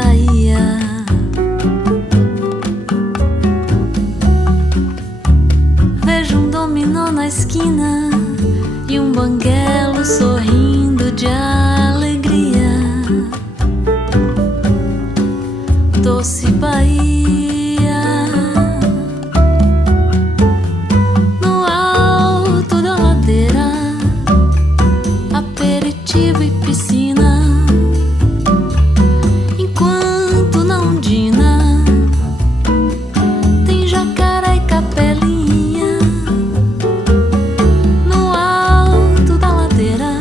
Bahia. Vejo dominó na esquina e banguelo sorrindo de alegria. Doce Bahia, no alto da ladeira, aperitivo e piscina, enquanto na ondina tem jacaré e capelinha. No alto da ladeira,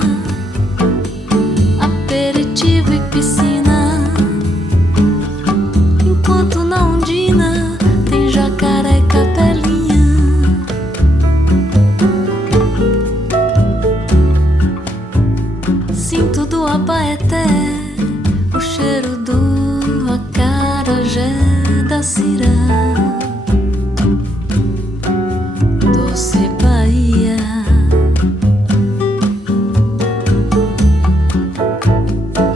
aperitivo e piscina, enquanto na ondina tem jacaré e capelinha. Sinto do Abaeté o cheiro do acarajé da Cirá. Doce Bahia,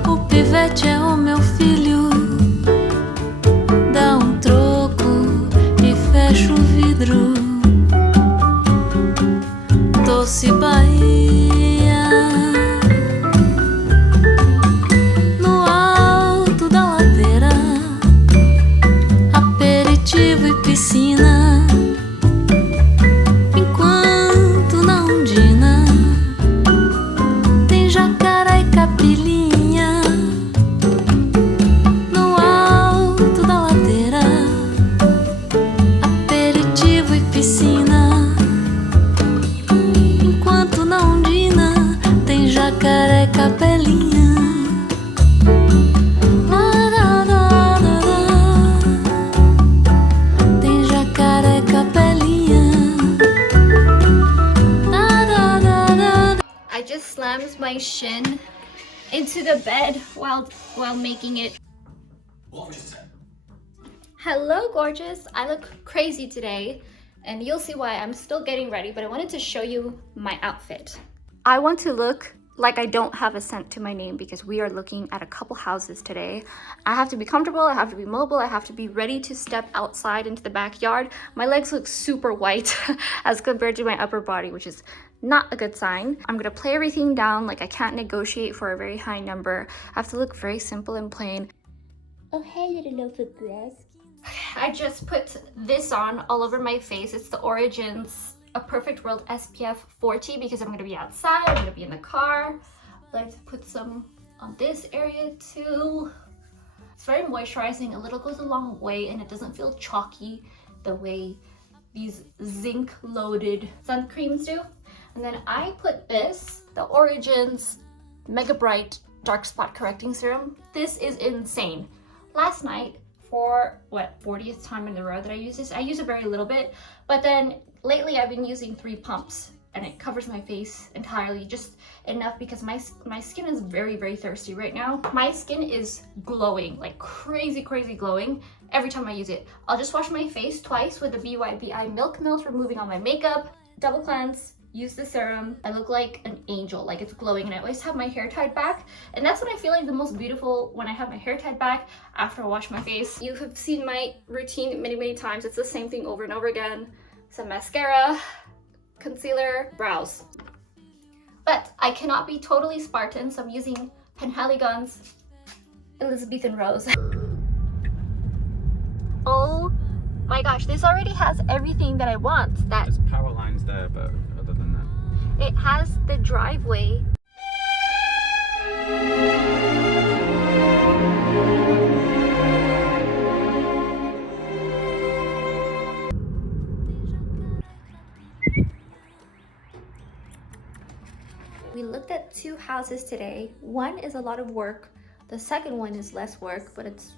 o pivete é o meu filho. Dá troco e fecha o vidro. Doce Bahia, no alto da ladeira, aperitivo e piscina, enquanto na ondina tem jacaré e capilinha. No alto da ladeira, aperitivo e piscina, enquanto na ondina tem jacaré e capelinha. Lá, lá, lá, lá, lá. Tem jacaré e capelinha. Lá, lá, lá, lá. I just slammed my shin into the bed while making it. Hello gorgeous, I look crazy today and you'll see why. I'm still getting ready, but I wanted to show you my outfit. I want to look like I don't have a cent to my name because we are looking at a couple houses today. I have to be comfortable, I have to be mobile, I have to be ready to step outside into the backyard. My legs look super white as compared to my upper body, which is not a good sign. I'm gonna play everything down like I can't negotiate for a very high number. I have to look very simple and plain. Oh hey little loaf of grass. I just put this on all over my face. It's the Origins A Perfect World SPF 40 because I'm gonna be outside, I'm gonna be in the car. I like to put some on this area too. It's very moisturizing, a little goes a long way and it doesn't feel chalky the way these zinc loaded sun creams do. And then I put this, the Origins Mega Bright Dark Spot Correcting Serum. This is insane. Last night, for what, 40th time in a row that I use this, I use it very little bit, but then lately I've been using 3 pumps and it covers my face entirely, just enough because my skin is very, very thirsty right now. My skin is glowing, like crazy glowing every time I use it. I'll just wash my face twice with the BYBI Milk Melt, removing all my makeup, double cleanse, use the serum. I look like an angel, like it's glowing, and I always have my hair tied back. And that's when I feel like the most beautiful, when I have my hair tied back after I wash my face. You have seen my routine many times. It's the same thing over and over again. Some mascara, concealer, brows. But I cannot be totally Spartan, so I'm using Penhaligon's Elizabethan Rose. Oh my gosh, this already has everything that I want. There's power lines there, but other than that, it has the driveway. We looked at 2 houses today. One is a lot of work. The second one is less work, but it's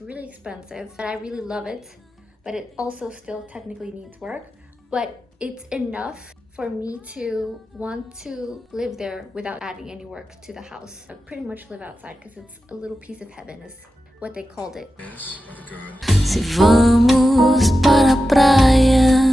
really expensive. But I really love it. But it also still technically needs work. But it's enough for me to want to live there without adding any work to the house. I pretty much live outside because it's a little piece of heaven is what they called it. Se vamos para a praia,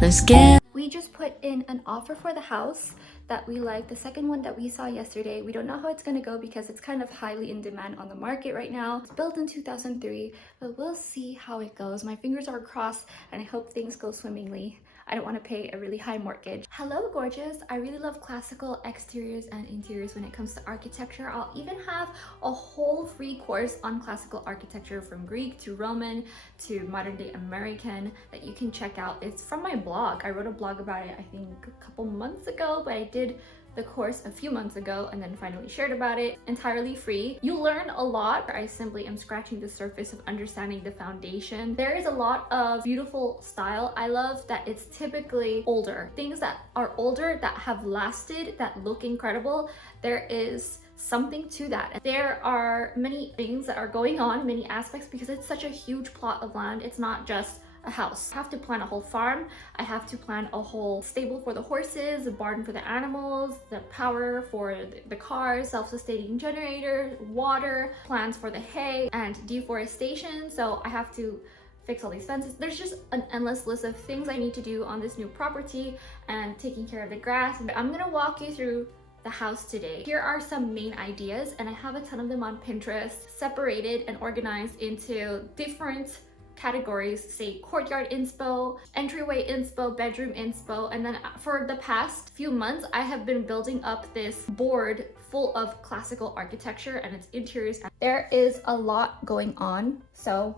não esquece. We just put in an offer for the house that we like. The second one that we saw yesterday, we don't know how it's gonna go because it's kind of highly in demand on the market right now. It's built in 2003, but we'll see how it goes. My fingers are crossed and I hope things go swimmingly. I don't want to pay a really high mortgage. Hello gorgeous, I really love classical exteriors and interiors when it comes to architecture. I'll even have a whole free course on classical architecture from Greek to Roman to modern day American that you can check out. It's from my blog. I wrote a blog about it I think a couple months ago, but I did the course a few months ago and then finally shared about it entirely free. You learn a lot. I simply am scratching the surface of understanding the foundation. There is a lot of beautiful style. I love that it's typically older. Things that are older that have lasted, that look incredible. There is something to that. There are many things that are going on, many aspects, because it's such a huge plot of land. It's not just a house. I have to plan a whole farm. I have to plan a whole stable for the horses, a barn for the animals, the power for the cars, self-sustaining generator, water, plans for the hay, and deforestation. So I have to fix all these fences. There's just an endless list of things I need to do on this new property and taking care of the grass. I'm gonna walk you through the house today. Here are some main ideas, and I have a ton of them on Pinterest, separated and organized into different categories, say courtyard inspo, entryway inspo, bedroom inspo, and then for the past few months I have been building up this board full of classical architecture and its interiors. There is a lot going on. So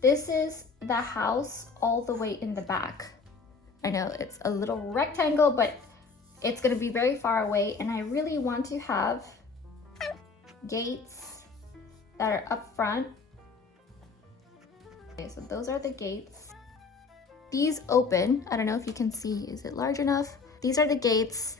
this is the house all the way in the back. I know it's a little rectangle, but it's going to be very far away, and I really want to have gates that are up front. Okay, so those are the gates. These open. I don't know if you can see. Is it large enough? These are the gates.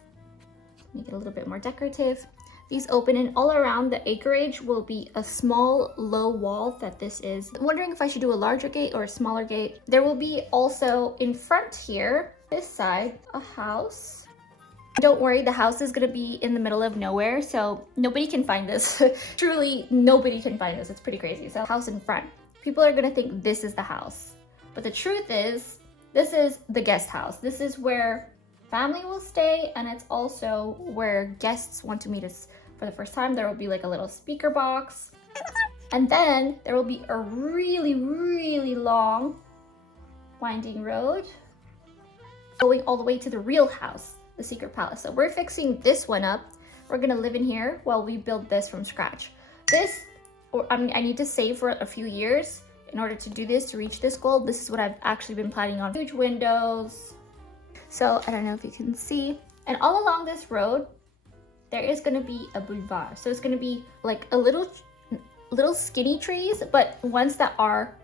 Make it a little bit more decorative. These open, and all around the acreage will be a small low wall that this is. I'm wondering if I should do a larger gate or a smaller gate. There will be also in front here, this side, a house. Don't worry, the house is gonna be in the middle of nowhere, so nobody can find this. Truly, nobody can find this. It's pretty crazy. So house in front. People are gonna think this is the house. But the truth is, this is the guest house. This is where family will stay, and it's also where guests want to meet us for the first time. There will be like a little speaker box. And then there will be a really, really long winding road going all the way to the real house, the secret palace. So we're fixing this one up. We're gonna live in here while we build this from scratch. I need to save for a few years in order to do this, to reach this goal. This is what I've actually been planning on. Huge windows. So I don't know if you can see. And all along this road, there is gonna be a boulevard. So it's gonna be like a little skinny trees, but ones that are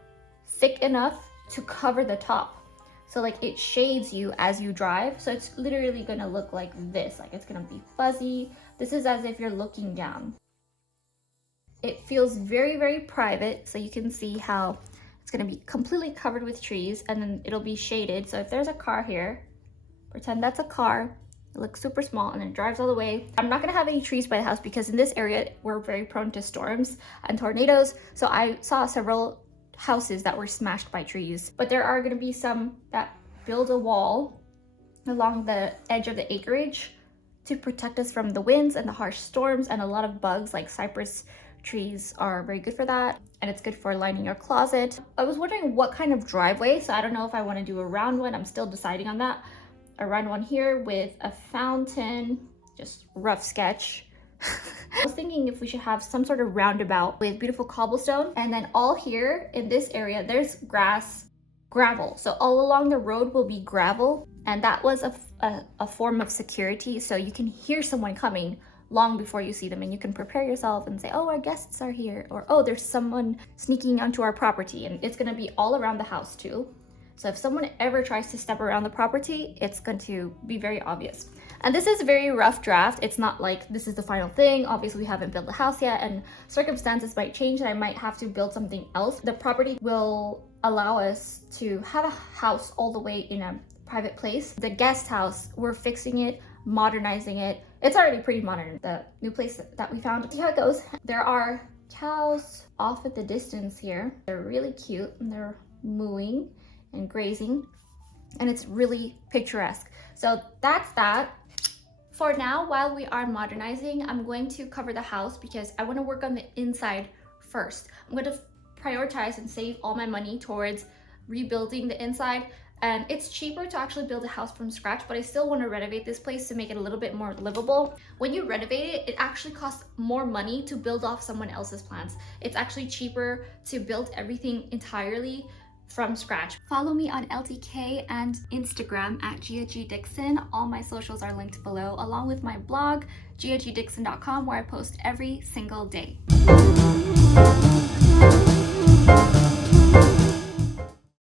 thick enough to cover the top. So like it shades you as you drive. So it's literally gonna look like this. Like it's gonna be fuzzy. This is as if you're looking down. It feels very, very private. So you can see how it's gonna be completely covered with trees, and then it'll be shaded. So if there's a car here, pretend that's a car. It looks super small and it drives all the way. I'm not gonna have any trees by the house because in this area, we're very prone to storms and tornadoes. So I saw several houses that were smashed by trees, but there are gonna be some that build a wall along the edge of the acreage to protect us from the winds and the harsh storms, and a lot of bugs like cypress trees are very good for that, and it's good for lining your closet. I was wondering what kind of driveway, so I don't know if I want to do a round one. I'm still deciding on that. A round one here with a fountain, just rough sketch. I was thinking if we should have some sort of roundabout with beautiful cobblestone, and then all here in this area there's gravel. So all along the road will be gravel, and that was a form of security, so you can hear someone coming long before you see them, and you can prepare yourself and say, oh, our guests are here, or oh, there's someone sneaking onto our property. And it's going to be all around the house too. So if someone ever tries to step around the property, it's going to be very obvious. And this is a very rough draft. It's not like this is the final thing. Obviously we haven't built the house yet, and circumstances might change and I might have to build something else. The property will allow us to have a house all the way in a private place. The guest house, we're fixing it, modernizing it. It's already pretty modern, the new place that we found. See how it goes. There are cows off at the distance here. They're really cute, and they're mooing and grazing, and it's really picturesque. So that's that. For now, while we are modernizing, I'm going to cover the house because I want to work on the inside first. I'm going to prioritize and save all my money towards rebuilding the inside. And it's cheaper to actually build a house from scratch, but I still want to renovate this place to make it a little bit more livable. When you renovate it, it actually costs more money to build off someone else's plans. It's actually cheaper to build everything entirely from scratch. Follow me on LTK and Instagram at GiaGDixon. All my socials are linked below, along with my blog, giagdixon.com, where I post every single day.